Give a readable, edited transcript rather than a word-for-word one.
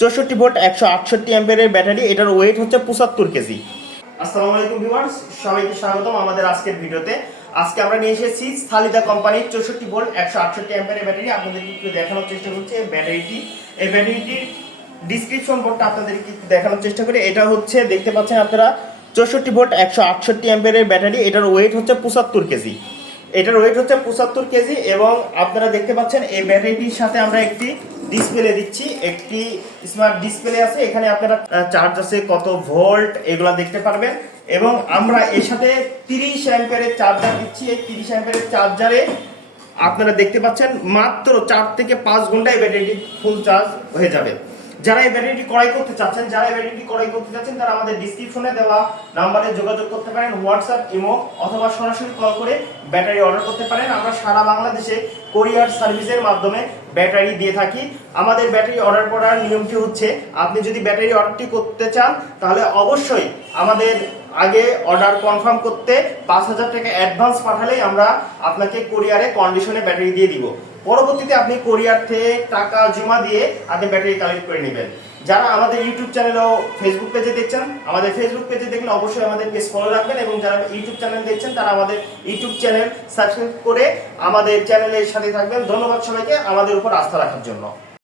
64 volt 168 অ্যাম্পিয়ারের battery. এটার wait হচ্ছে 75 কেজি। আসসালামু আলাইকুম ভিউয়ার্স, সবাইকে স্বাগতম আমাদের আজকের ভিডিওতে। আজকে আমরা নিয়ে এসেছি সালিদা কোম্পানির 64 ভোল্ট 168 অ্যাম্পিয়ারের ব্যাটারি। আপনাদেরকে একটু দেখানোর চেষ্টা করছি এই ব্যাটারিটির ডিসক্রিপশন বোর্ডটা আপনাদেরকে একটু দেখানোর চেষ্টা করি। এটা হচ্ছে দেখতে পাচ্ছেন আপনারা 64 ভোল্ট 168 অ্যাম্পিয়ারের ব্যাটারি। এটার ওয়েট হচ্ছে 75 কেজি। এটার ওয়েট হচ্ছে 75 কেজি এবং আপনারা দেখতে পাচ্ছেন এই ব্যাটারিটির সাথে আমরা একটি ডিসপ্লে দিচ্ছি, একটি স্মার্ট ডিসপ্লে আছে। এখানে আপনারা চার্জ আছে, কত ভোল্ট এগুলা দেখতে পারবেন। এবং আমরা এর সাথে 30 অ্যাম্পিয়ারের চার্জার দিচ্ছি। এই 30 অ্যাম্পিয়ারের চার্জারে আপনারা দেখতে পাচ্ছেন মাত্র 4 থেকে 5 ঘন্টায় ব্যাটারিটি ফুল চার্জ হয়ে যাবে। যারা এই ব্যাটারিটি ক্রয় করতে চাচ্ছেন তারা আমাদের ডেসক্রিপশনে দেওয়া নম্বরে যোগাযোগ করতে পারেন, হোয়াটসঅ্যাপ, ইমো অথবা সরাসরি কল করে ব্যাটারি অর্ডার করতে পারেন। আমরা সারা বাংলাদেশে কোরিয়ার সার্ভিসের মাধ্যমে ব্যাটারি দিয়ে থাকি। আমাদের ব্যাটারি অর্ডার করার নিয়মটি হচ্ছে, আপনি যদি ব্যাটারি অর্ডারটি করতে চান তাহলে অবশ্যই আমাদের আগে অর্ডার কনফার্ম করতে 5000 টাকা অ্যাডভান্স পাঠালেই আমরা আপনাকে কোরিয়ারে কন্ডিশনে ব্যাটারি দিয়ে দিব। পরবর্তীতে আপনি কোরিয়ার থেকে টাকা জমা দিয়ে আপনি ব্যাটারি কালেক্ট করে নেবেন। যারা আমাদের ইউটিউব চ্যানেল ও ফেসবুক পেজে দেখছেন, আমাদের ফেসবুক পেজে দেখলে অবশ্যই আমাদের পেজ ফলো রাখবেন, এবং যারা ইউটিউব চ্যানেল দেখছেন তারা আমাদের ইউটিউব চ্যানেল সাবস্ক্রাইব করে আমাদের চ্যানেলের সাথে থাকবেন। ধন্যবাদ সবাইকে আমাদের উপর আস্থা রাখার জন্য।